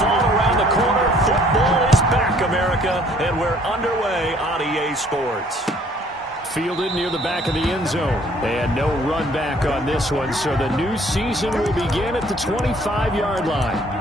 fall around the corner. Football is back, America, and we're underway on EA Sports. Fielded near the back of the end zone. And no run back on this one, so the new season will begin at the 25-yard line.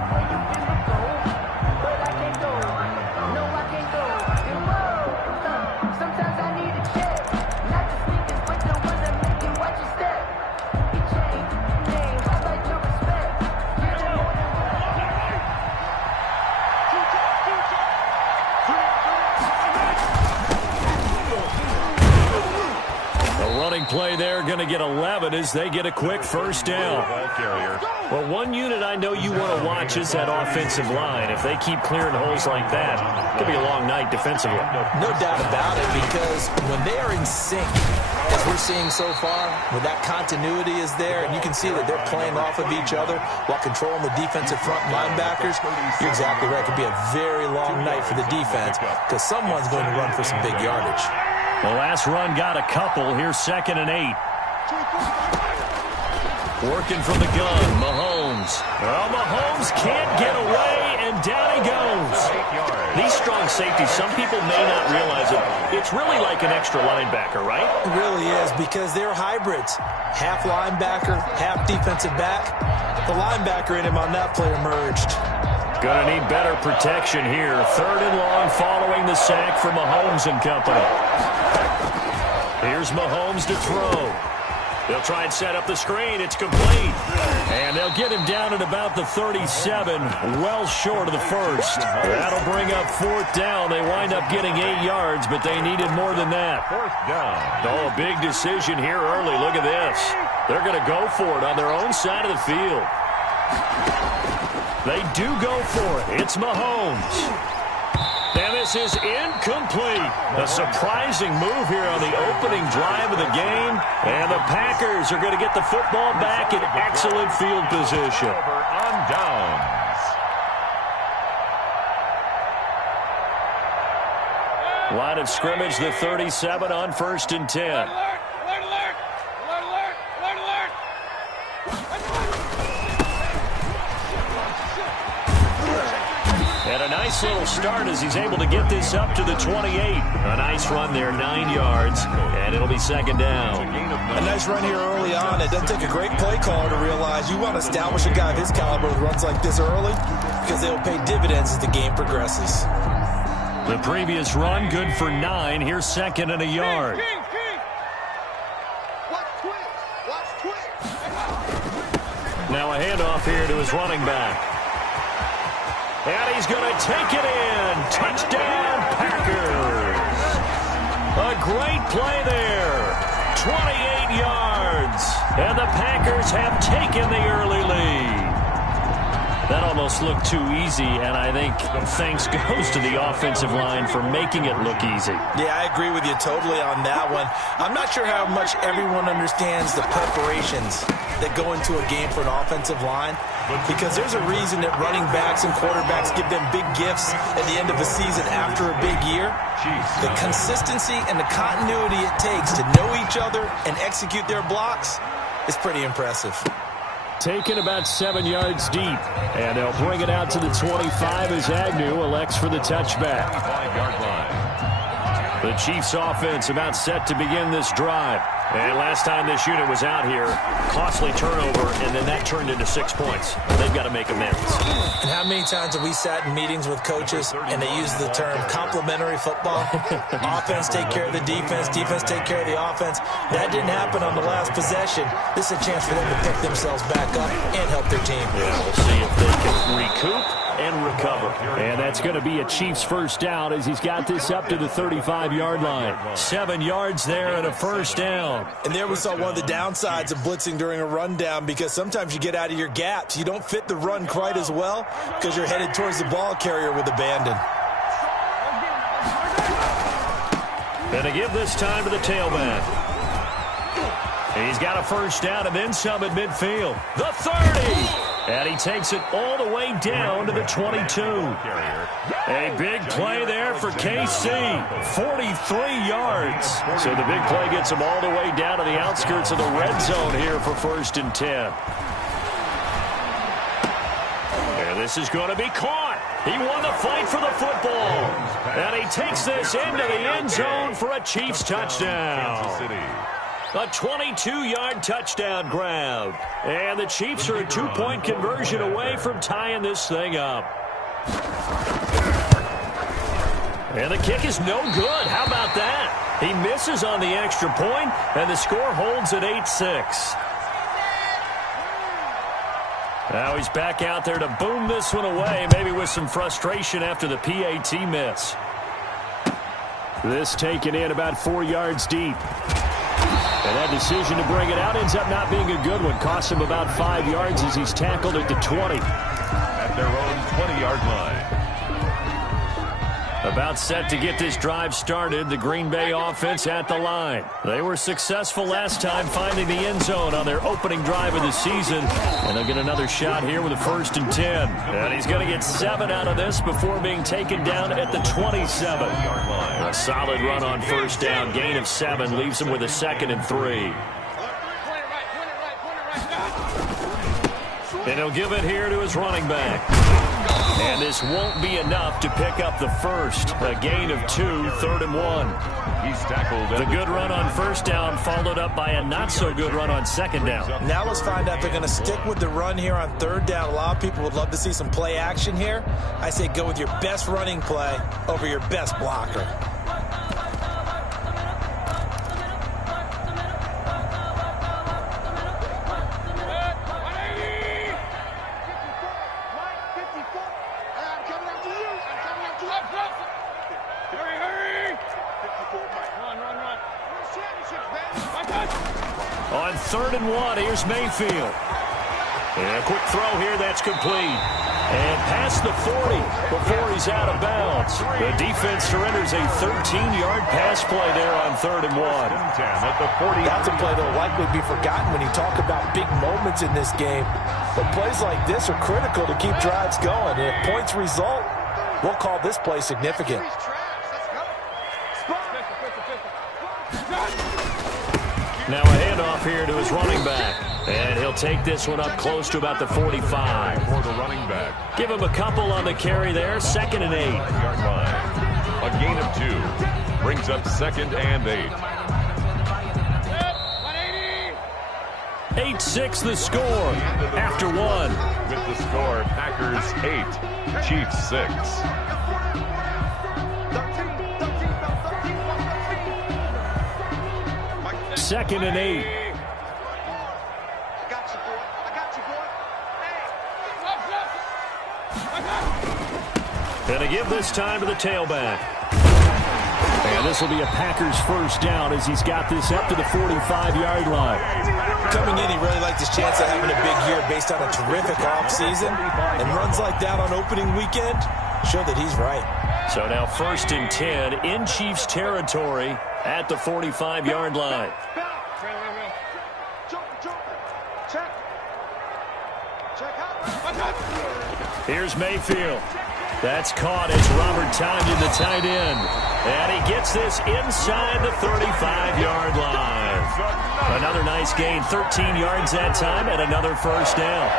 Play there, going to get 11 as they get a quick first down. Well, one unit I know you want to watch is that offensive line. If they keep clearing holes like that, it could be a long night defensively. No doubt about it, because when they are in sync, as we're seeing so far, when that continuity is there, and you can see that they're playing off of each other while controlling the defensive front linebackers, you're exactly right. It could be a very long night for the defense because someone's going to run for some big yardage. The last run got a couple. Here's 2nd and 8. Working from the gun, Mahomes. Well, Mahomes can't get away, and down he goes. These strong safeties, some people may not realize it. It's really like an extra linebacker, right? It really is, because they're hybrids. Half linebacker, half defensive back. The linebacker in him on that play emerged. Gonna need better protection here. 3rd and long following the sack for Mahomes and company. Here's Mahomes to throw. They'll try and set up the screen. It's complete. And they'll get him down at about the 37, well short of the first. That'll bring up 4th down. They wind up getting 8 yards, but they needed more than that. 4th down. Oh, big decision here early. Look at this. They're going to go for it on their own side of the field. They do go for it. It's Mahomes. And this is incomplete. A surprising move here on the opening drive of the game. And the Packers are going to get the football back in excellent field position. Over on downs. Line of scrimmage, the 37 on 1st and 10. And a nice little start as he's able to get this up to the 28. A nice run there, 9 yards, and it'll be 2nd down. A nice run here early on. It doesn't take a great play caller to realize you want to establish a guy of his caliber who runs like this early because they'll pay dividends as the game progresses. The previous run, good for 9. Here's 2nd and a yard. Now a handoff here to his running back. And he's going to take it in. Touchdown, Packers. A great play there. 28 yards. And the Packers have taken the early lead. That almost looked too easy, and I think thanks goes to the offensive line for making it look easy. Yeah, I agree with you totally on that one. I'm not sure how much everyone understands the preparations that go into a game for an offensive line, because there's a reason that running backs and quarterbacks give them big gifts at the end of a season after a big year. The consistency and the continuity it takes to know each other and execute their blocks is pretty impressive. Taken about 7 yards deep, and they'll bring it out to the 25 as Agnew elects for the touchback. 5-yard line. The Chiefs offense about set to begin this drive. And last time this unit was out here, costly turnover, and then that turned into 6 points. They've got to make amends. And how many times have we sat in meetings with coaches and they use the term complementary football? Offense take care of the defense, defense take care of the offense. That didn't happen on the last possession. This is a chance for them to pick themselves back up and help their team. Yeah, we'll see if they can recoup and recover. And that's going to be a Chiefs first down as he's got this up to the 35-yard line. 7 yards there and a first down. And there we saw one of the downsides of blitzing during a rundown, because sometimes you get out of your gaps. You don't fit the run quite as well because you're headed towards the ball carrier with abandon. And to give this time to the tailback. He's got a first down and then some at midfield. The 30! And he takes it all the way down to the 22. A big play there for KC. 43 yards. So the big play gets him all the way down to the outskirts of the red zone here for 1st and 10. And This is going to be caught. He won the fight for the football. And he takes this into the end zone for a Chiefs touchdown. A 22-yard touchdown grab. And the Chiefs are a 2-point conversion away from tying this thing up. And the kick is no good. How about that? He misses on the extra point, and the score holds at 8-6. Now he's back out there to boom this one away, maybe with some frustration after the PAT miss. This taken in about 4 yards deep. And that decision to bring it out ends up not being a good one. Costs him about 5 yards as he's tackled at the 20. At their own 20-yard line. About set to get this drive started, the Green Bay offense at the line. They were successful last time finding the end zone on their opening drive of the season. And they'll get another shot here with a 1st and 10. And he's going to get 7 out of this before being taken down at the 27. A solid run on 1st down. Gain of 7 leaves him with a 2nd and 3. And he'll give it here to his running back. And this won't be enough to pick up the first. A gain of 2, 3rd and 1. He's tackled. The good run on 1st down followed up by a not-so-good run on 2nd down. Now let's find out if they're going to stick with the run here on 3rd down. A lot of people would love to see some play action here. I say go with your best running play over your best blocker. On 3rd and 1, here's Mayfield. And a quick throw here, that's complete. And past the 40 before he's out of bounds. The defense surrenders a 13-yard pass play there on 3rd and 1. At the 40. That's a play that will likely be forgotten when you talk about big moments in this game. But plays like this are critical to keep drives going. And if points result, we'll call this play significant. Now a handoff here to his running back. And he'll take this one up close to about the 45. For the running back. Give him a couple on the carry there. 2nd and 8. Yard line. A gain of 2. Brings up 2nd and 8. 8-6 the score after 1. With the score, Packers 8, Chiefs 6. 2nd and 8. And a give this time to the tailback. And this will be a Packers 1st down as he's got this up to the 45-yard line. Coming in, he really liked his chance of having a big year based on a terrific offseason. And runs like that on opening weekend show that he's right. So now 1st and 10 in Chiefs territory at the 45-yard line. Here's Mayfield. That's caught as Robert Tonyan, the tight end. And he gets this inside the 35-yard line. Another nice gain, 13 yards that time, and another 1st down.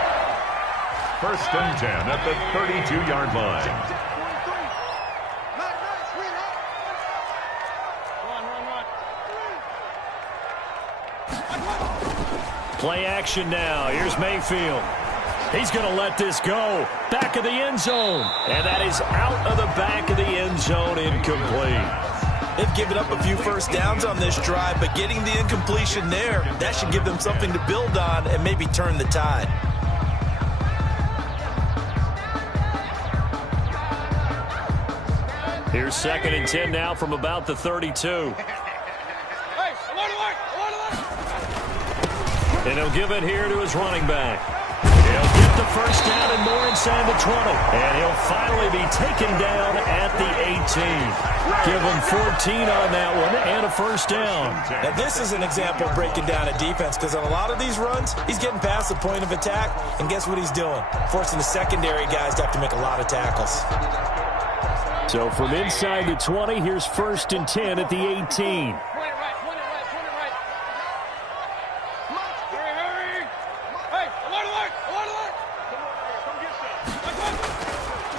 1st and 10 at the 32-yard line. Play action now. Here's Mayfield. He's going to let this go. Back of the end zone. And that is out of the back of the end zone, incomplete. They've given up a few 1st downs on this drive, but getting the incompletion there, that should give them something to build on and maybe turn the tide. Here's 2nd and 10 now from about the 32. And he'll give it here to his running back. He'll get the 1st down and more inside the 20. And he'll finally be taken down at the 18. Give him 14 on that one and a 1st down. Now this is an example of breaking down a defense, because on a lot of these runs, he's getting past the point of attack, and guess what he's doing? Forcing the secondary guys to have to make a lot of tackles. So from inside the 20, here's 1st and 10 at the 18.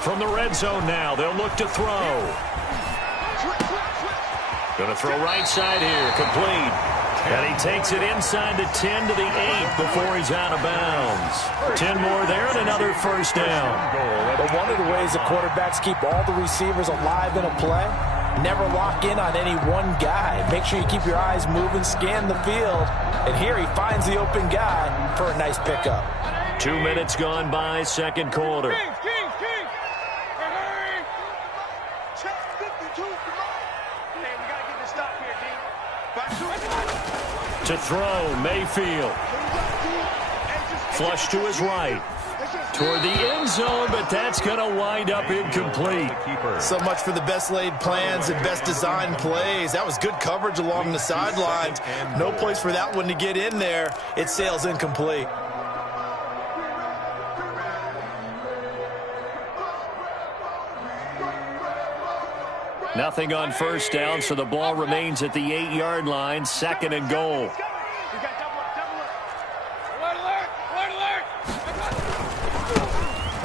From the red zone now, they'll look to throw. Going to throw right side here, complete. And he takes it inside the 10 to the 8 before he's out of bounds. 10 more there and another first down. But one of the ways the quarterbacks keep all the receivers alive in a play, never lock in on any one guy. Make sure you keep your eyes moving, scan the field. And here he finds the open guy for a nice pickup. 2 minutes gone by, second quarter. To throw, Mayfield. Flush to his right. Toward the end zone, but that's going to wind up incomplete. So much for the best laid plans and best designed plays. That was good coverage along the sidelines. No place for that one to get in there. It sails incomplete. Nothing on first down, so the ball remains at the 8-yard line, second and goal.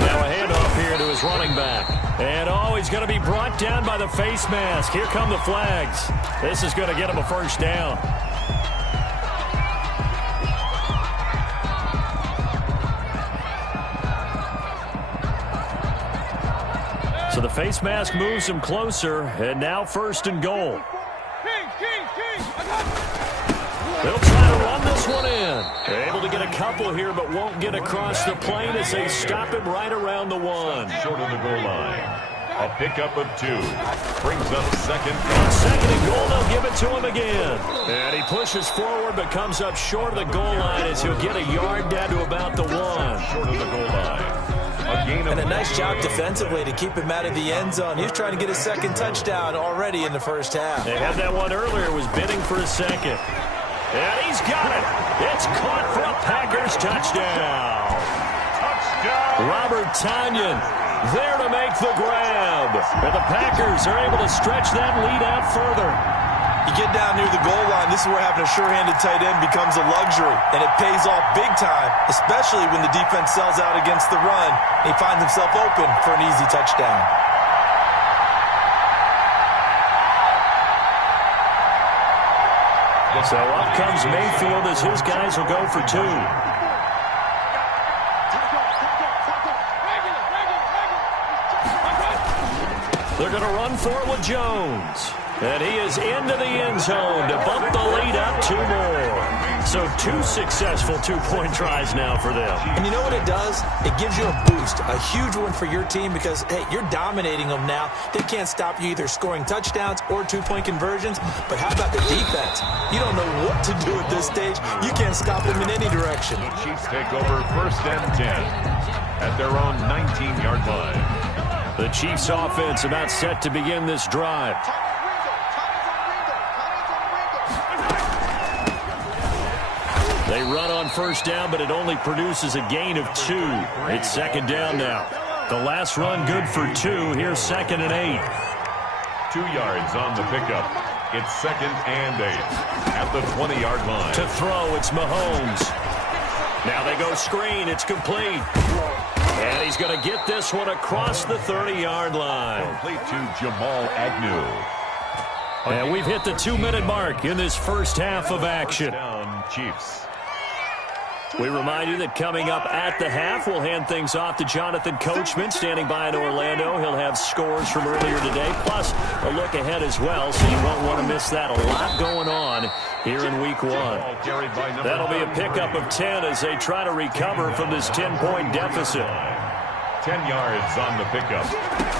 Now a handoff here to his running back. And he's going to be brought down by the face mask. Here come the flags. This is going to get him a first down. So the face mask moves him closer, and now first and goal. They'll try to run this one in. They're able to get a couple here, but won't get across the plane as they stop him right around the 1. Short of the goal line. A pickup of 2. Brings up second. On second and goal, they'll give it to him again. And he pushes forward, but comes up short of the goal line as he'll get a yard down to about the 1. Short of the goal line. And a nice job defensively to keep him out of the end zone. He's trying to get a second touchdown already in the first half. They had that one earlier, was bidding for a second. And he's got it. It's caught for a Packers touchdown. Robert Tonyan there to make the grab. And the Packers are able to stretch that lead out further. You get down near the goal line, this is where having a sure-handed tight end becomes a luxury, and it pays off big time, especially when the defense sells out against the run, and he finds himself open for an easy touchdown. So up comes Mayfield as his guys will go for 2. They're going to run for it with Jones. And he is into the end zone to bump the lead up 2 more. So 2 successful 2-point tries now for them. And you know what it does? It gives you a boost, a huge one for your team because, hey, you're dominating them now. They can't stop you either scoring touchdowns or 2-point conversions. But how about the defense? You don't know what to do at this stage. You can't stop them in any direction. The Chiefs take over first and 10 at their own 19-yard line. The Chiefs offense about set to begin this drive. They run on first down, but it only produces a gain of 2. It's second down now. The last run good for 2. Here's second and 8. 2 yards on the pickup. It's second and 8 at the 20-yard line. To throw, it's Mahomes. Now they go screen. It's complete. And he's going to get this one across the 30-yard line. Complete to Jamal Agnew. And we've hit the 2-minute mark in this first half of action. Down, Chiefs. We remind you that coming up at the half, we'll hand things off to Jonathan Coachman, standing by in Orlando. He'll have scores from earlier today, plus a look ahead as well, so you won't want to miss that. A lot going on here in Week 1. That'll be a pickup of 10 as they try to recover from this 10-point deficit. 10 yards on the pickup.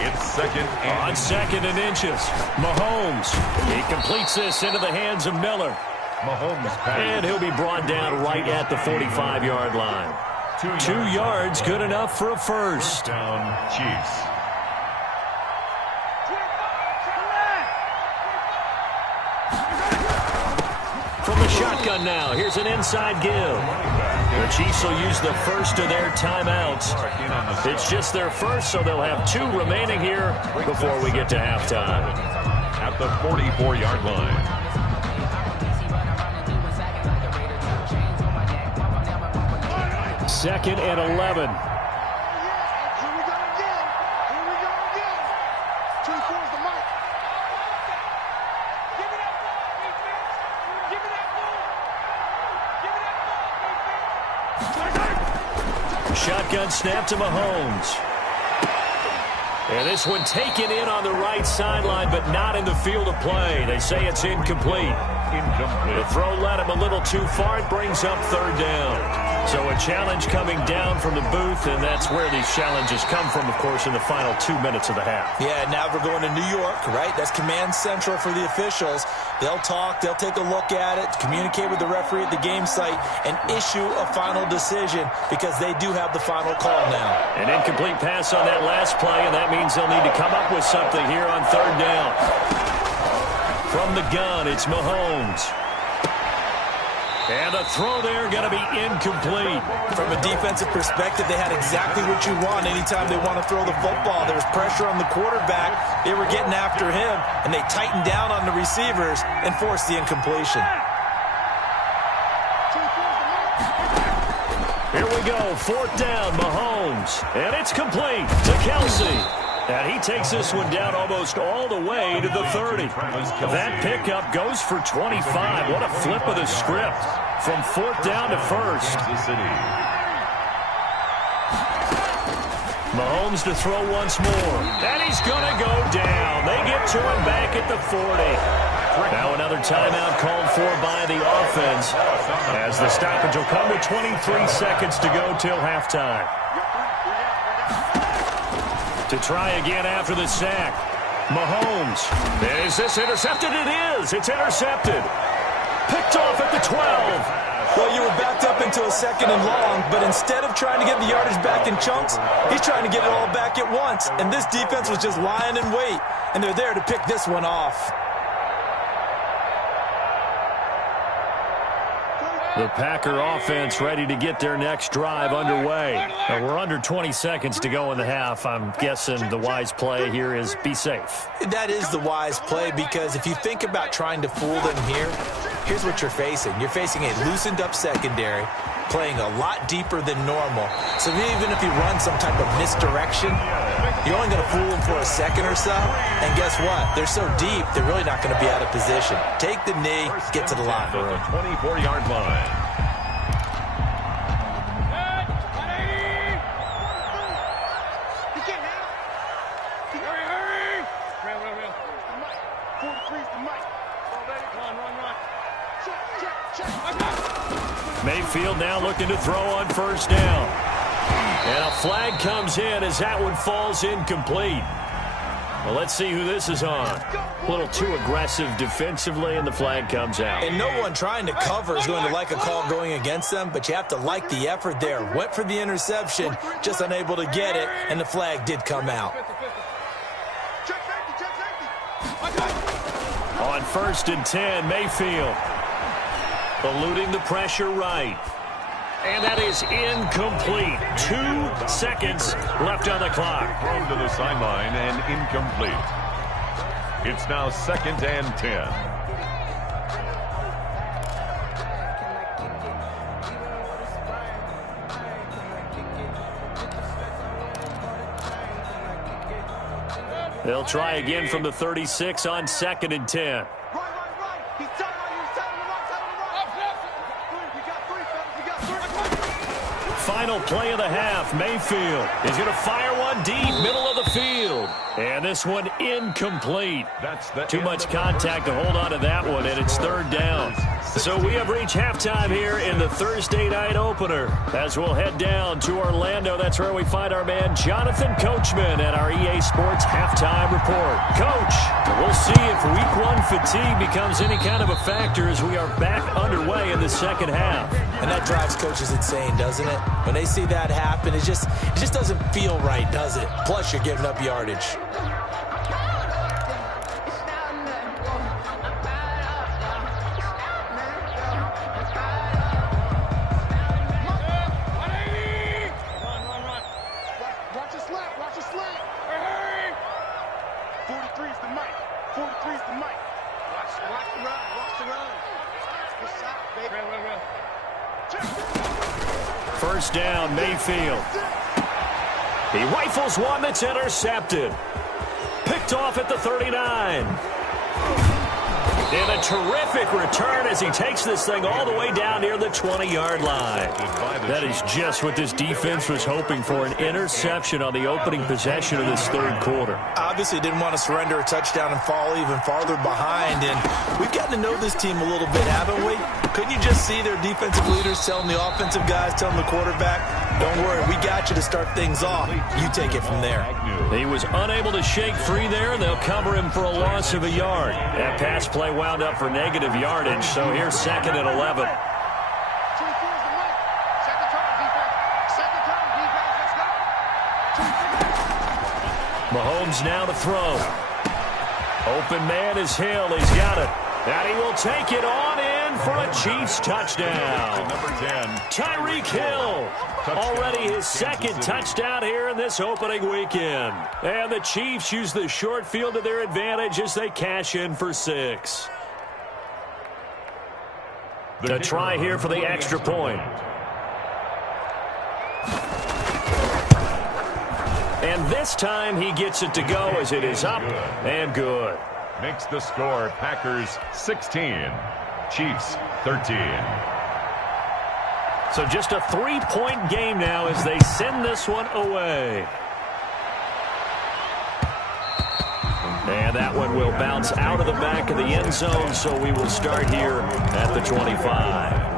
It's second and... On second and inches, Mahomes. He completes this into the hands of Miller. Mahomes and he'll be brought down right at the 45-yard line. 2 yards, good enough for a first. Down, Chiefs. From the shotgun now, here's an inside give. The Chiefs will use the first of their timeouts. It's just their first, so they'll have 2 remaining here before we get to halftime. At the 44-yard line. Second and 11. Shotgun snap to Mahomes. And this one taken in on the right sideline, but not in the field of play. They say it's incomplete. The throw led him a little too far. It brings up third down. So a challenge coming down from the booth, and that's where these challenges come from, of course, in the final 2 minutes of the half. Yeah, now we're going to New York, right? That's command central for the officials. They'll talk, they'll take a look at it, communicate with the referee at the game site, and issue a final decision because they do have the final call now. An incomplete pass on that last play, and that means they'll need to come up with something here on third down. From the gun, it's Mahomes. And the throw there going to be incomplete. From a defensive perspective, they had exactly what you want anytime they want to throw the football. There was pressure on the quarterback. They were getting after him, and they tightened down on the receivers and forced the incompletion. Here we go, fourth down, Mahomes. And it's complete to Kelsey. And he takes this one down almost all the way to the 30. That pickup goes for 25. What a flip of the script from fourth down to first. Mahomes to throw once more. And he's going to go down. They get to him back at the 40. Now another timeout called for by the offense as the stoppage will come with 23 seconds to go till halftime. To try again after the sack. Mahomes. Is this intercepted? It is. It's intercepted. Picked off at the 12. Well, you were backed up into a second and long, but instead of trying to get the yardage back in chunks, he's trying to get it all back at once. And this defense was just lying in wait, and they're there to pick this one off. The Packer offense ready to get their next drive underway. We're under 20 seconds to go in the half. I'm guessing the wise play here is be safe. That is the wise play because if you think about trying to fool them here, here's what you're facing. You're facing a loosened up secondary, playing a lot deeper than normal. So even if you run some type of misdirection, you're only going to fool them for a second or so. And guess what? They're so deep, they're really not going to be out of position. Take the knee, get to the locker room. 24-yard line. Mayfield now looking to throw on first down. And a flag comes in as that one falls incomplete. Well, let's see who this is on. A little too aggressive defensively, and the flag comes out. And no one trying to cover is going to like a call going against them, but you have to like the effort there. Went for the interception, just unable to get it, and the flag did come out. On first and 10, Mayfield. Eluding the pressure right. And that is incomplete. 2 seconds left on the clock. Thrown to the sideline and incomplete. It's now second and 10. They'll try again from the 36 on second and 10. Final play of the half. Mayfield is going to fire one deep, middle of the field. And this one incomplete. Too much contact to hold on to that one, and it's third down. So we have reached halftime here in the Thursday night opener. As we'll head down to Orlando, that's where we find our man Jonathan Coachman at our EA Sports Halftime Report. Coach, we'll see if Week 1 fatigue becomes any kind of a factor as we are back underway in the second half. And that drives coaches insane, doesn't it? When they see that happen, it just doesn't feel right, does it? Plus, you're giving up yardage. First down, Mayfield. He rifles one that's intercepted. Picked off at the 39. And a terrific return as he takes this thing all the way down near the 20-yard line. That is just what this defense was hoping for, an interception on the opening possession of this third quarter. Obviously didn't want to surrender a touchdown and fall even farther behind. And we've gotten to know this team a little bit, haven't we? Couldn't you just see their defensive leaders telling the offensive guys, telling the quarterback, don't worry, we got you to start things off. You take it from there. He was unable to shake free there, and they'll cover him for a loss of a yard. That pass play wound up for negative yardage, so here's 2nd and 11. Mahomes now to throw. Open man is Hill. He's got it. And he will take it on in for a Chiefs touchdown. Number 10. Tyreek Hill. Already his second touchdown here in this opening weekend. And the Chiefs use the short field to their advantage as they cash in for 6. The try here for the extra point. And this time he gets it to go as it is up and good. Makes the score Packers 16, Chiefs 13. So just a 3-point game now as they send this one away. And that one will bounce out of the back of the end zone, so we will start here at the 25.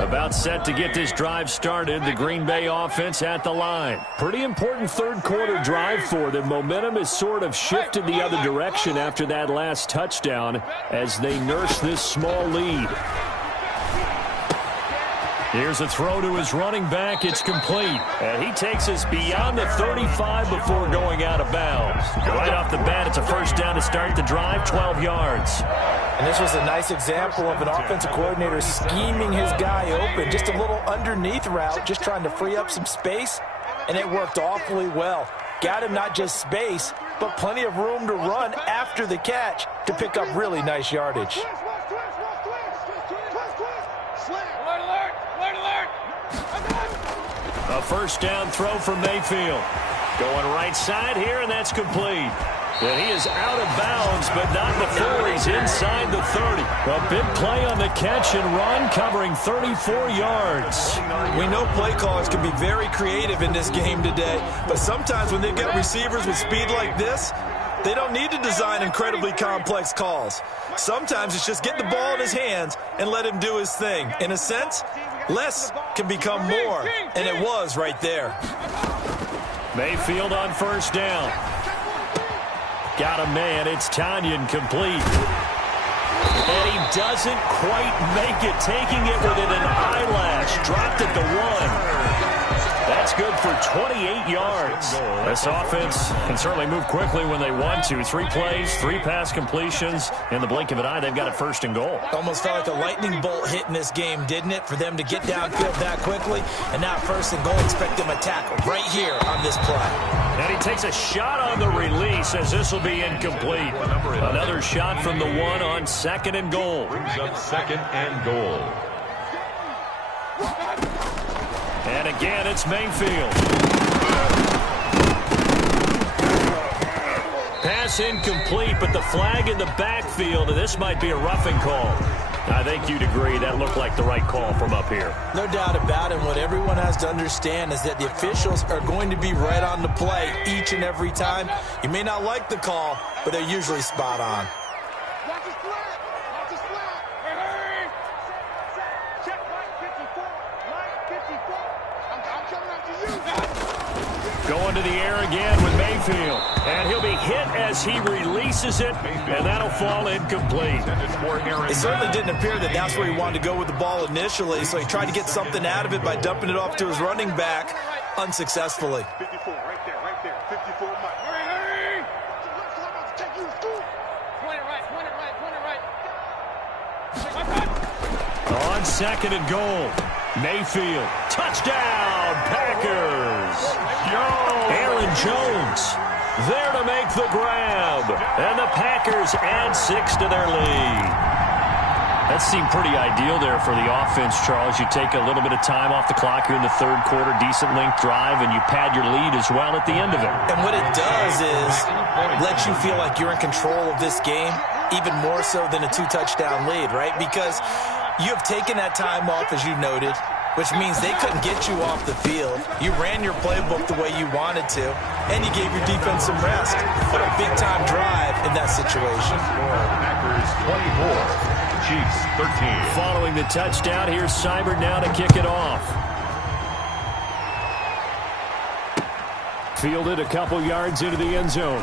About set to get this drive started, the Green Bay offense at the line. Pretty important third quarter drive for them. Momentum has sort of shifted the other direction after that last touchdown as they nurse this small lead. Here's a throw to his running back. It's complete. And he takes us beyond the 35 before going out of bounds. Right off the bat, it's a first down to start the drive, 12 yards. And this was a nice example of an offensive coordinator scheming his guy open. Just a little underneath route, just trying to free up some space, and it worked awfully well. Got him not just space, but plenty of room to run after the catch to pick up really nice yardage. A first down throw from Mayfield. Going right side here, and that's complete. And he is out of bounds, but not before he's inside the 30. A big play on the catch and run, covering 34 yards. We know play callers can be very creative in this game today, but sometimes when they've got receivers with speed like this, they don't need to design incredibly complex calls. Sometimes it's just get the ball in his hands and let him do his thing. In a sense, less can become more, and it was right there. Mayfield on first down. Got a man. It's Tanyan complete. And he doesn't quite make it, taking it within an eyelash. Dropped at the 1. That's good for 28 yards. This offense can certainly move quickly when they want to. 3 plays, 3 pass completions. In the blink of an eye, they've got it first and goal. Almost felt like a lightning bolt hit in this game, didn't it? For them to get downfield that quickly. And now first and goal, expect them to tackle right here on this play. And he takes a shot on the release as this will be incomplete. Another shot from the 1 on 2nd and goal. Brings up 2nd and goal. And again, it's Mayfield. Pass incomplete, but the flag in the backfield, and this might be a roughing call. I think you'd agree that looked like the right call from up here. No doubt about it. What everyone has to understand is that the officials are going to be right on the play each and every time. You may not like the call, but they're usually spot on. Going to the air again with Mayfield. And he'll be hit as he releases it, and that'll fall incomplete. It certainly didn't appear that that's where he wanted to go with the ball initially, so he tried to get something out of it by dumping it off to his running back unsuccessfully. 54, right there, 54, Mike. Hurry! On 2nd and goal, Mayfield. Touchdown, Packers! Aaron Jones there to make the grab. And the Packers add 6 to their lead. That seemed pretty ideal there for the offense, Charles. You take a little bit of time off the clock here in the third quarter, decent length drive, and you pad your lead as well at the end of it. And what it does is let you feel like you're in control of this game, even more so than a 2-touchdown lead, right? Because you have taken that time off, as you noted, which means they couldn't get you off the field. You ran your playbook the way you wanted to, and you gave your defense some rest. What a big-time drive in that situation. Packers 24. Chiefs 13. Following the touchdown, here's Seibert now to kick it off. Fielded a couple yards into the end zone.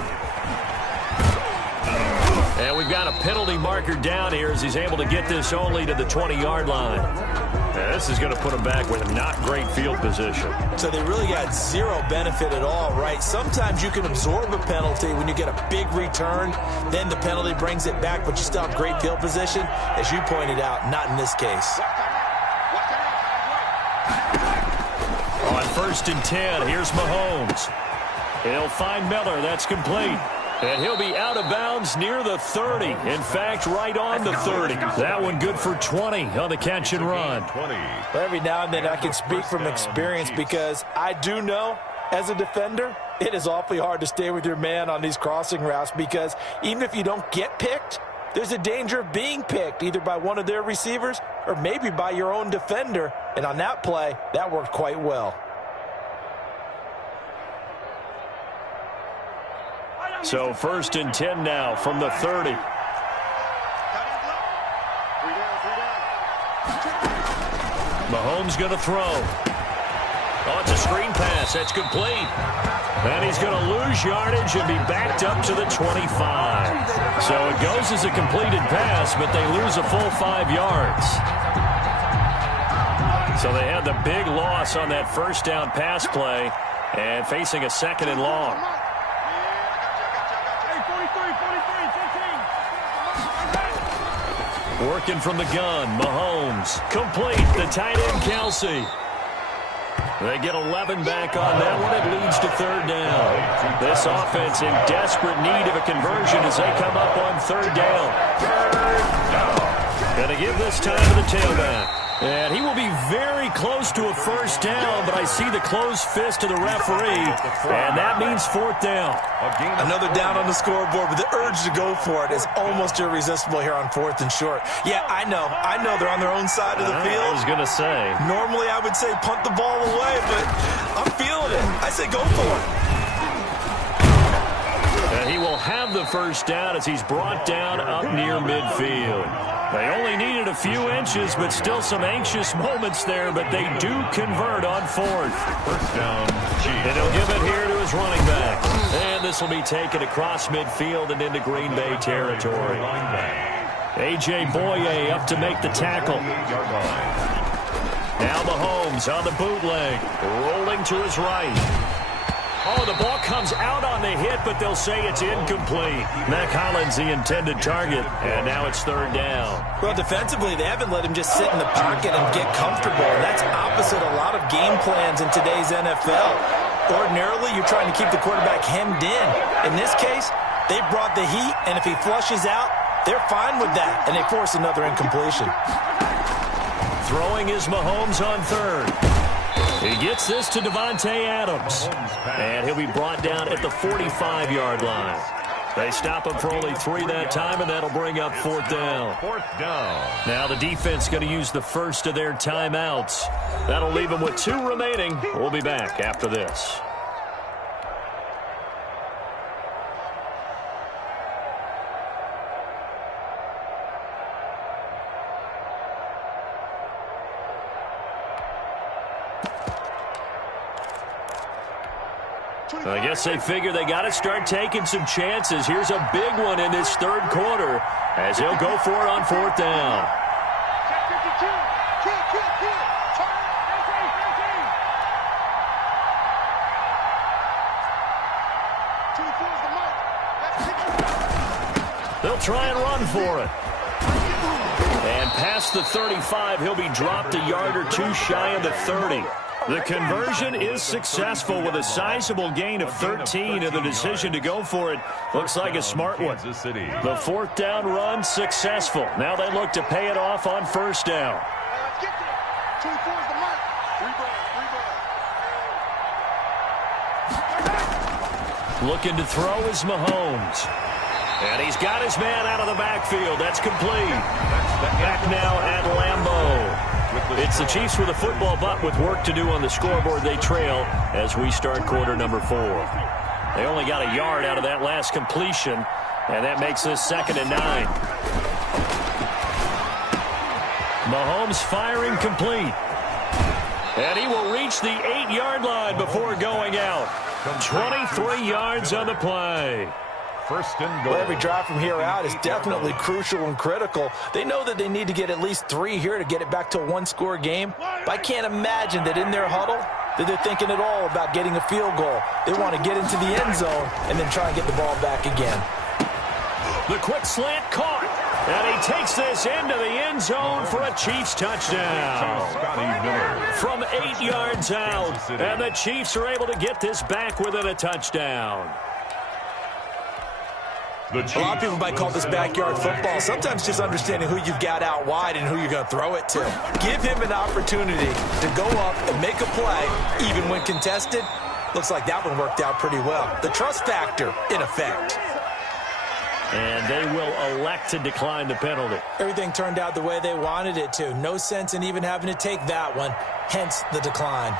And we've got a penalty marker down here as he's able to get this only to the 20-yard line. And this is going to put him back with a not great field position. So they really got zero benefit at all, right? Sometimes you can absorb a penalty when you get a big return, then the penalty brings it back, but you still have great field position. As you pointed out, not in this case. On 1st and 10, here's Mahomes. He'll find Miller. That's complete. And he'll be out of bounds near the 30. In fact, right on the 30. That one good for 20 on the catch and run. Well, every now and then I can speak from experience because I do know, as a defender, it is awfully hard to stay with your man on these crossing routes because even if you don't get picked, there's a danger of being picked either by one of their receivers or maybe by your own defender. And on that play, that worked quite well. So 1st and 10 now from the 30. Mahomes going to throw. Oh, it's a screen pass. That's complete. And he's going to lose yardage and be backed up to the 25. So it goes as a completed pass, but they lose a full 5 yards. So they had the big loss on that first down pass play and facing a 2nd and long. Working from the gun, Mahomes. Complete, the tight end, Kelsey. They get 11 back on that one. It leads to 3rd down. This offense in desperate need of a conversion as they come up on 3rd down. Going to give this time to the tailback. And he will be very close to a 1st down, but I see the closed fist of the referee, and that means 4th down. Another down on the scoreboard, but the urge to go for it is almost irresistible here on 4th and short. Yeah, I know they're on their own side of the field. I was going to say. Normally I would say punt the ball away, but I'm feeling it. I say go for it. And he will have the 1st down as he's brought down up near midfield. They only needed a few inches, but still some anxious moments there, but they do convert on 4th. 1st down, Chiefs. And he'll give it here to his running back. And this will be taken across midfield and into Green Bay territory. A.J. Boye up to make the tackle. Now Mahomes on the bootleg, rolling to his right. Oh, the ball comes out on the hit, but they'll say it's incomplete. Mac Hollins, the intended target, and now it's 3rd down. Well, defensively, they haven't let him just sit in the pocket and get comfortable. And that's opposite a lot of game plans in today's NFL. Ordinarily, you're trying to keep the quarterback hemmed in. In this case, they brought the heat, and if he flushes out, they're fine with that, and they force another incompletion. Throwing is Mahomes on 3rd. He gets this to Devontae Adams. And he'll be brought down at the 45-yard line. They stop him for only 3 that time, and that'll bring up 4th down. 4th down. Now the defense going to use the first of their timeouts. That'll leave them with 2 remaining. We'll be back after this. I guess they figure they got to start taking some chances. Here's a big one in this 3rd quarter as he'll go for it on 4th down. They'll try and run for it. And past the 35, he'll be dropped a yard or 2 shy of the 30. The conversion is successful with a sizable gain of 13, and the decision to go for it looks like a smart one. The fourth down run successful. Now they look to pay it off on first down. Looking to throw is Mahomes. And he's got his man out of the backfield. That's complete. Back now at Lambeau. It's the Chiefs with a football, but with work to do on the scoreboard, they trail as we start quarter number 4. They only got a yard out of that last completion, and that makes this 2nd and 9. Mahomes firing complete. And he will reach the 8-yard line before going out. 23 yards on the play. First and goal. Well, every drive from here out is definitely crucial and critical. They know that they need to get at least 3 here to get it back to a one-score game. But I can't imagine that in their huddle that they're thinking at all about getting a field goal. They want to get into the end zone and then try and get the ball back again. The quick slant caught. And he takes this into the end zone for a Chiefs touchdown. From 8 yards out. And the Chiefs are able to get this back within a touchdown. A lot of people might call this backyard football. Sometimes just understanding who you've got out wide and who you're going to throw it to. Give him an opportunity to go up and make a play, even when contested. Looks like that one worked out pretty well. The trust factor in effect. And they will elect to decline the penalty. Everything turned out the way they wanted it to. No sense in even having to take that one, hence the decline.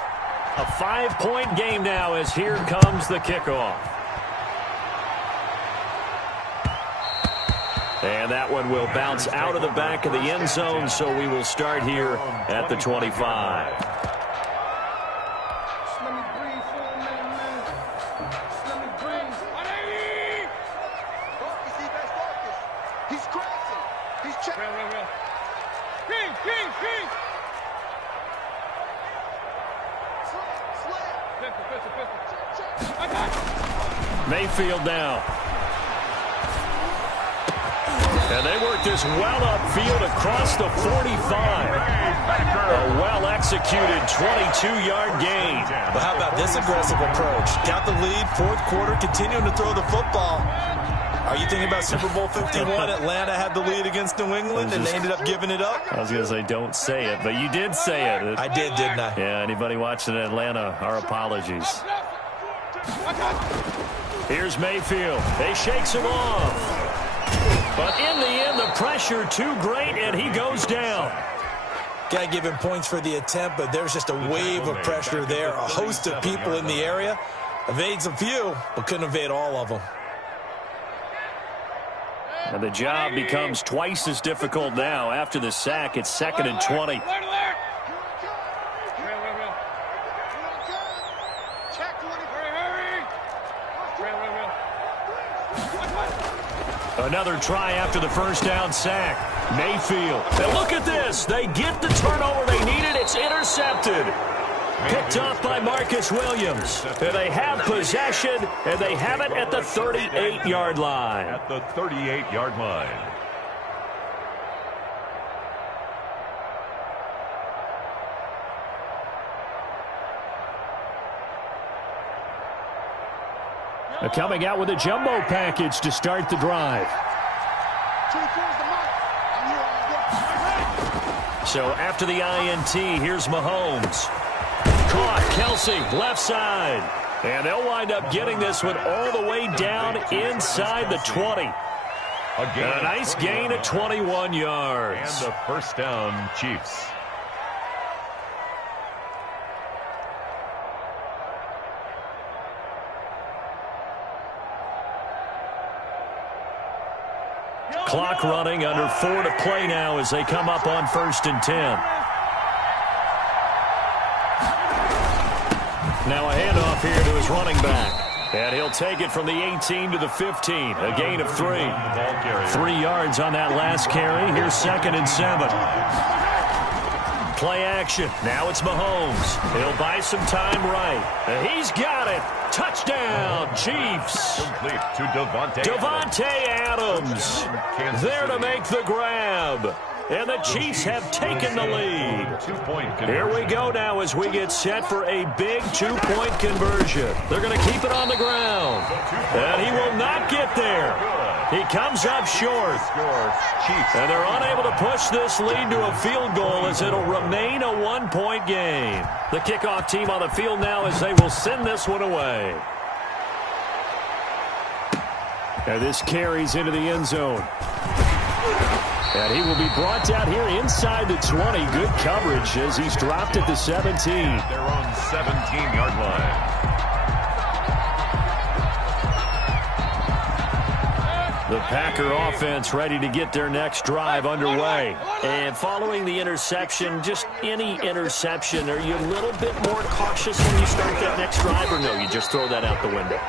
A 5-point game now as here comes the kickoff. And that one will bounce out of the back of the end zone, so we will start here at the 25. Mayfield now. And they work this well upfield across the 45. A well-executed 22-yard gain. But how about this aggressive approach? Got the lead, fourth quarter, continuing to throw the football. Are you thinking about Super Bowl 51? Atlanta had the lead against New England, and they ended up giving it up? I was going to say, don't say it, but you did say it. I did, didn't I? Yeah, anybody watching Atlanta, our apologies. Here's Mayfield. He shakes him off. But in the end, the pressure too great, and he goes down. Got to give him points for the attempt, but there's just a wave of pressure there. A host of people in the area. Evades a few, but couldn't evade all of them. And the job becomes twice as difficult now. After the sack, it's 2nd and 20. Another try after the first down sack. Mayfield. And look at this. They get the turnover they needed. It's intercepted. Picked off by Marcus Williams. And they have possession, and they have it at the 38-yard line. At the 38-yard line. Coming out with a jumbo package to start the drive. So after the INT, here's Mahomes. Caught, Kelsey, left side. And they'll wind up getting this one all the way down inside the 20. A nice gain of 21 yards. And the first down, Chiefs. Clock running, under 4 to play now as they come up on 1st and 10. Now a handoff here to his running back. And he'll take it from the 18 to the 15. A gain of 3. 3 yards on that last carry. Here's 2nd and 7. Play action. Now it's Mahomes. He'll buy some time right. And he's got it. Touchdown, Chiefs. Complete to Devontae. Devontae Adams. Adams there to make the grab. And the Chiefs have taken the lead. Here we go now as we get set for a big two-point conversion. They're going to keep it on the ground. And he will not get there. He comes up short. And they're unable to push this lead to a field goal as it'll remain a one-point game. The kickoff team on the field now as they will send this one away. And this carries into the end zone. And he will be brought down here inside the 20. Good coverage as he's dropped at the 17. They're on 17-yard line. The Packer offense ready to get their next drive underway. And following the interception, just any interception, are you a little bit more cautious when you start that next drive, or no, you just throw that out the window?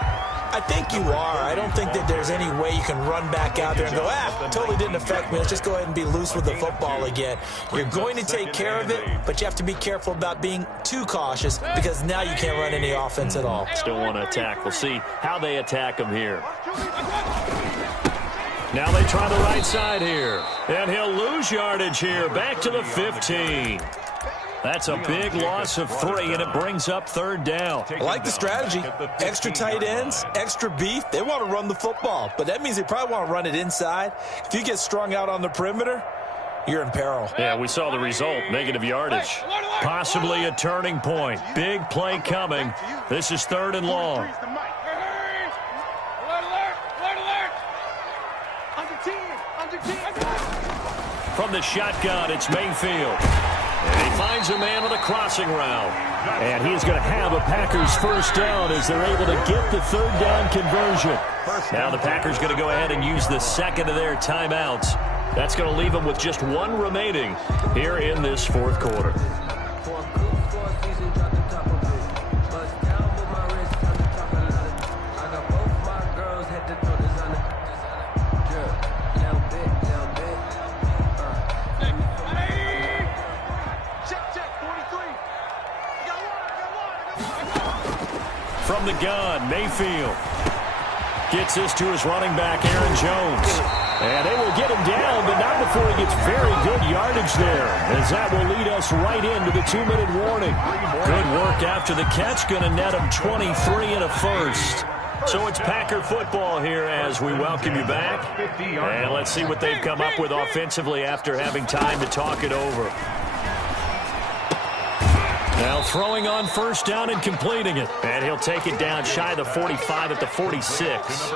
I think you are. I don't think that there's any way you can run back out there and go, totally didn't affect me. Let's just go ahead and be loose with the football again. You're going to take care of it, but you have to be careful about being too cautious because now you can't run any offense at all. Still want to attack. We'll see how they attack him here. Now they try the right side here. And he'll lose yardage here. Back to the 15. That's a big loss of 3, and it brings up third down. I like the strategy. Extra tight ends, extra beef. They want to run the football, but that means they probably want to run it inside. If you get strung out on the perimeter, you're in peril. Yeah, we saw the result, negative yardage. Possibly a turning point. Big play coming. This is 3rd and long. From the shotgun, it's Mayfield. And he finds a man on the crossing route. And he's going to have a Packers first down as they're able to get the 3rd down conversion. Now the Packers going to go ahead and use the second of their timeouts. That's going to leave them with just 1 remaining here in this 4th quarter. From the gun, Mayfield gets this to his running back, Aaron Jones. And they will get him down, but not before he gets very good yardage there, as that will lead us right into the 2-minute warning. Good work after the catch, going to net him 23 and a first. So it's Packer football here as we welcome you back. And let's see what they've come up with offensively after having time to talk it over. Now throwing on first down and completing it. And he'll take it down shy of the 45 at the 46.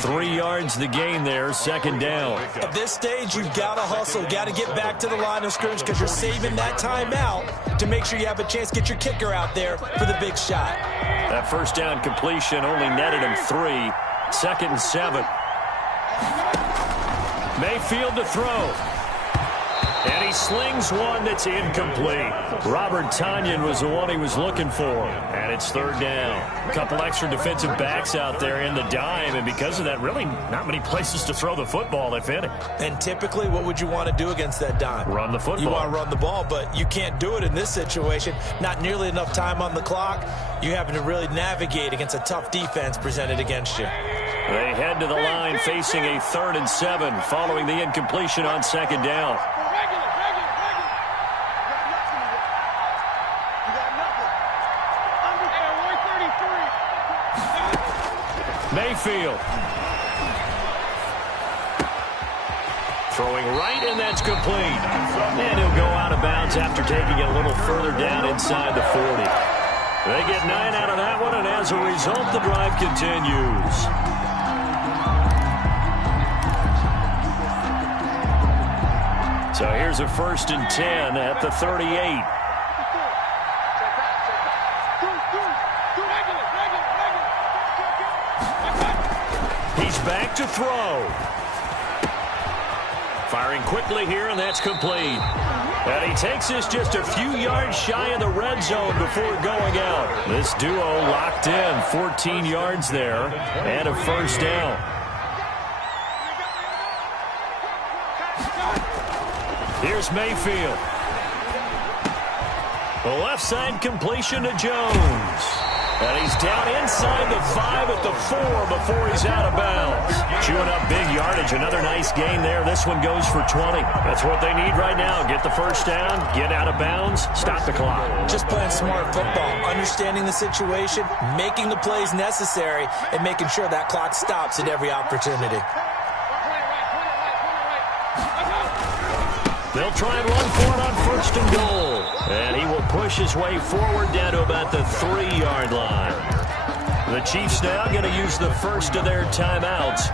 3 yards the gain there, 2nd down. At this stage, you've got to hustle. You've got to get back to the line of scrimmage because you're saving that timeout to make sure you have a chance to get your kicker out there for the big shot. That first down completion only netted him 3. 2nd and 7. Mayfield to throw. And he slings one that's incomplete. Robert Tonyan was the one he was looking for. And it's 3rd down. A couple extra defensive backs out there in the dime. And because of that, really not many places to throw the football, if any. And typically, what would you want to do against that dime? Run the football. You want to run the ball, but you can't do it in this situation. Not nearly enough time on the clock. You're having to really navigate against a tough defense presented against you. They head to the line facing a 3rd and 7 following the incompletion on 2nd down. Mayfield. Throwing right, and that's complete. And he'll go out of bounds after taking it a little further down inside the 40. They get 9 out of that one, and as a result, the drive continues. So here's a 1st and 10 at the 38. He's back to throw. Firing quickly here, and that's complete. And he takes this just a few yards shy of the red zone before going out. This duo locked in, 14 yards there, and a 1st down. Here's Mayfield. The left side completion to Jones. And he's down inside the 5 at the 4 before he's out of bounds. Chewing up big yardage. Another nice gain there. This one goes for 20. That's what they need right now. Get the first down, get out of bounds, stop the clock. Just playing smart football, understanding the situation, making the plays necessary, and making sure that clock stops at every opportunity. They'll try and run for it on 1st and goal. And he will push his way forward down to about the 3-yard line. The Chiefs now going to use the first of their timeouts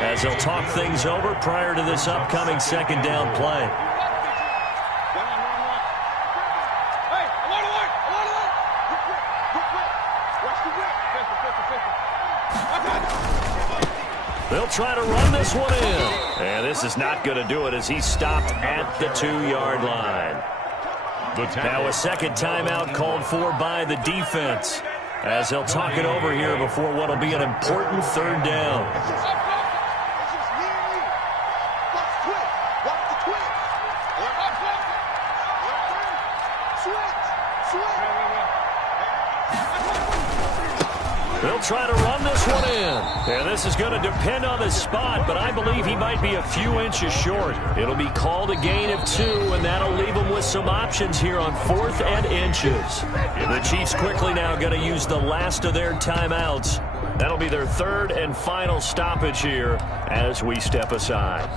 as they'll talk things over prior to this upcoming 2nd down play. They'll try to run this one in. And this is not going to do it as he's stopped at the 2-yard line. Now a 2nd timeout called for by the defense as they'll talk it over here before what will be an important 3rd down. They'll try to run this one in. And this is going to depend on the spot, but I believe he might be a few inches short. It'll be called a gain of 2, and that'll leave him with some options here on 4th and inches. The Chiefs quickly now going to use the last of their timeouts. That'll be their 3rd and final stoppage here as we step aside.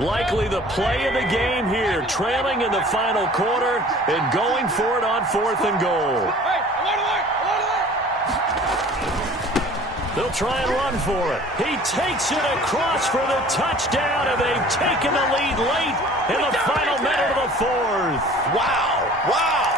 Likely the play of the game here, trailing in the final quarter and going for it on 4th and goal. They'll try and run for it. He takes it across for the touchdown, and they've taken the lead late in the final minute of the 4th. Wow, wow,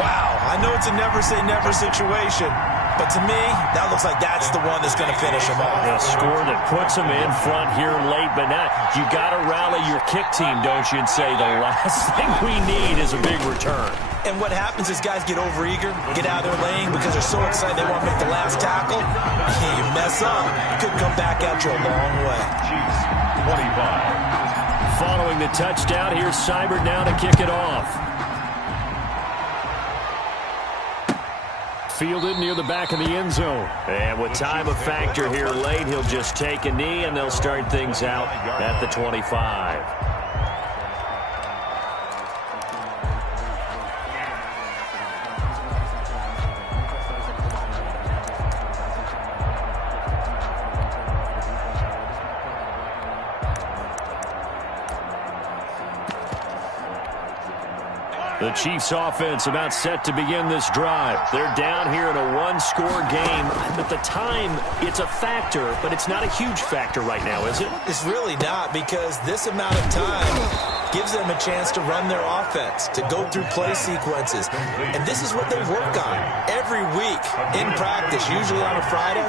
wow. I know it's a never-say-never situation, but to me, that looks like that's the one that's going to finish him off. A score that puts him in front here late, but now you got to rally your kick team, don't you, and say the last thing we need is a big return. And what happens is guys get overeager, get out of their lane because they're so excited they want to make the last tackle. You mess up, could come back at you a long way. Chiefs, 25. Following the touchdown, here's Seibert now to kick it off. Fielded near the back of the end zone. And with time a factor here late, he'll just take a knee, and they'll start things out at the 25. The Chiefs offense about set to begin this drive. They're down here in a one-score game. At the time, it's a factor, but it's not a huge factor right now, is it? It's really not, because this amount of time gives them a chance to run their offense, to go through play sequences. And this is what they work on every week in practice, usually on a Friday.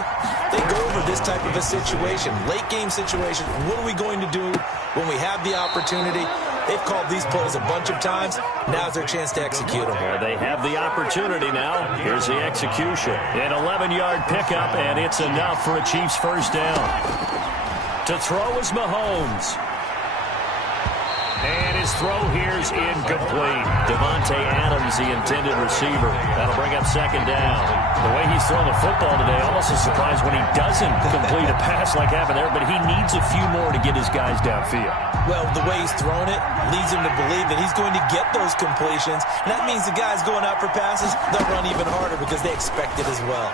They go over this type of a situation, late-game situation. What are we going to do when we have the opportunity? They've called these plays a bunch of times. Now's their chance to execute them. Well, they have the opportunity now. Here's the execution. An 11-yard pickup, and it's enough for a Chiefs first down. To throw is Mahomes. And his throw here's incomplete. Devontae Adams, the intended receiver. That'll bring up second down. The way he's thrown the football today, almost a surprise when he doesn't complete a pass like happened there, but he needs a few more to get his guys downfield. Well, the way he's thrown it leads him to believe that he's going to get those completions. And that means the guys going out for passes, they'll run even harder because they expect it as well.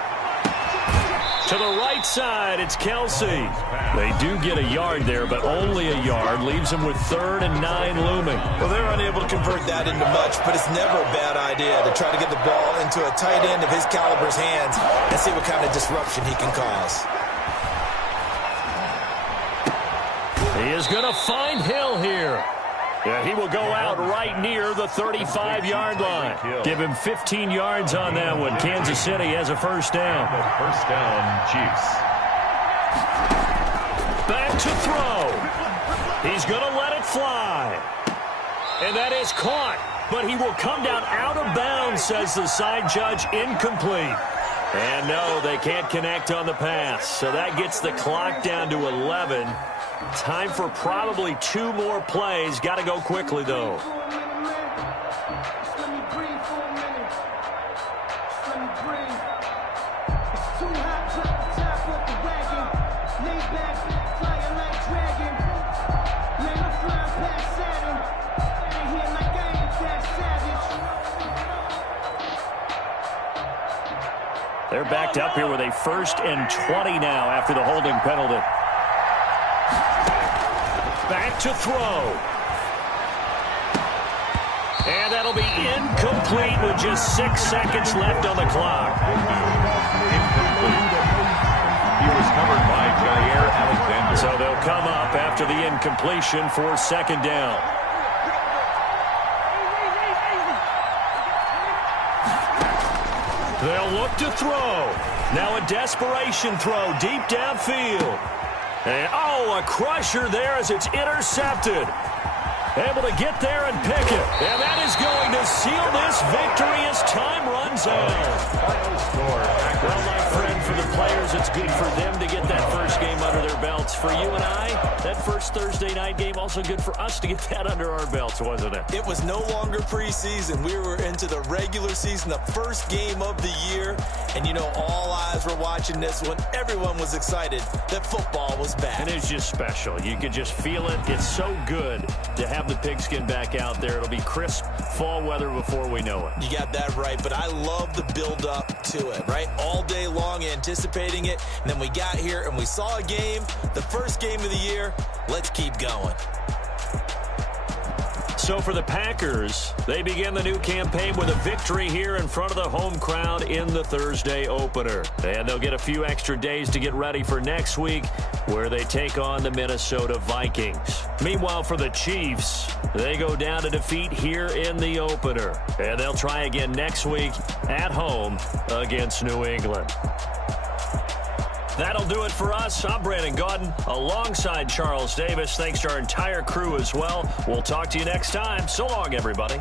To the right side, it's Kelsey. They do get a yard there, but only a yard. Leaves them with 3rd and 9 looming. Well, they're unable to convert that into much, but it's never a bad idea to try to get the ball into a tight end of his caliber's hands and see what kind of disruption he can cause. He is going to find Hill here. Yeah, he will go out right near the 35-yard line. Give him 15 yards on that one. Kansas City has a first down. First down, Chiefs. Back to throw. He's going to let it fly. And that is caught. But he will come down out of bounds, says the side judge. Incomplete. And no, they can't connect on the pass. So that gets the clock down to 11. Time for probably 2 more plays. Got to go quickly, though. picked up here with a 1st and 20 now after the holding penalty. Back to throw. And that'll be incomplete with just 6 seconds left on the clock. Incomplete. He was covered by Jair Alexander. So they'll come up after the incompletion for 2nd down. They'll look to throw. Now a desperation throw deep downfield. And, a crusher there as it's intercepted. Able to get there and pick it. And that is going to seal this victory as time runs out. Well, my friend, for the players, it's good for them to get that first game under their belts. For you and I, that first Thursday night game, also good for us to get that under our belts, wasn't it? It was no longer preseason. We were into the regular season, the first game of the year. And, all eyes were watching this when everyone was excited that football was back. And it's just special. You could just feel it. It's so good to have the pigskin back out there. It'll be crisp fall weather before we know it. You got that right, but I love the build-up to it, right? All day long anticipating it, and then we got here and we saw a game, the first game of the year. Let's keep going. So for the Packers, they begin the new campaign with a victory here in front of the home crowd in the Thursday opener. And they'll get a few extra days to get ready for next week, where they take on the Minnesota Vikings. Meanwhile, for the Chiefs, they go down to defeat here in the opener. And they'll try again next week at home against New England. That'll do it for us. I'm Brandon Gaudin alongside Charles Davis. Thanks to our entire crew as well. We'll talk to you next time. So long, everybody.